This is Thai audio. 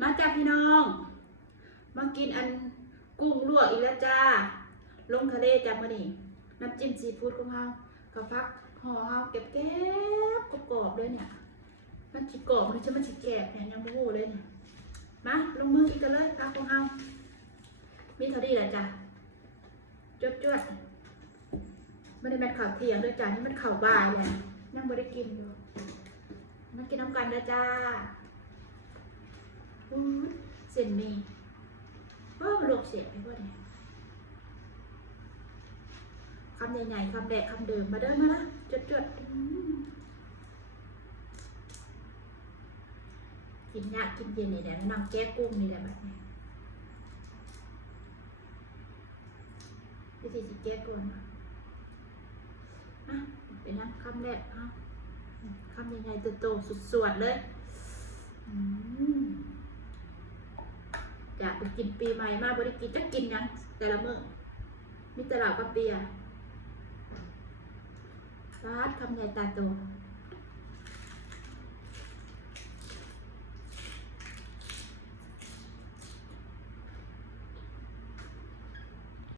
มาจ้าพี่น้องมากินอันกุ้งลวกอีกแล้วจ้าลงทะเลจ้ามื้อนี้น้ำจิ้มซีฟู้ดของเฮากับพักห่อเฮาเก็บกรอบๆเลยเนี่ยมันสิกรอบมันจะมันสิแกบเนี่ยยังบ่ฮู้เลยเนี่ยมาลงมือกินกันเลยพักของเฮามีเท่านี้แหละจ้าจวดไม่ได้แม่นข้าวเที่ยงด้วยจ้านี่มันข้าวบ่ายแหละยังบ่ได้กินอยู่มากินน้ำกันนะจ้าเส้นหมี่ลวกเสียไปพอดีคำใหญ่ๆคำแดกคำเดิมมาเด้อมาละจดกินยากกินเย็นนี่แหละนั่งแก้กุ้งนี่แหละแบบนี้วิธีสิแก้กุ้งเป็นนั่งคำแรกคำใหญ่ๆโตๆสุดสวดเลยอยากไปกินปีใหม่มาบริกินจะกินยังแต่ละมื้อมีแต่เหล่ากับเบียร์ฟาดคำใหญ่ตาโต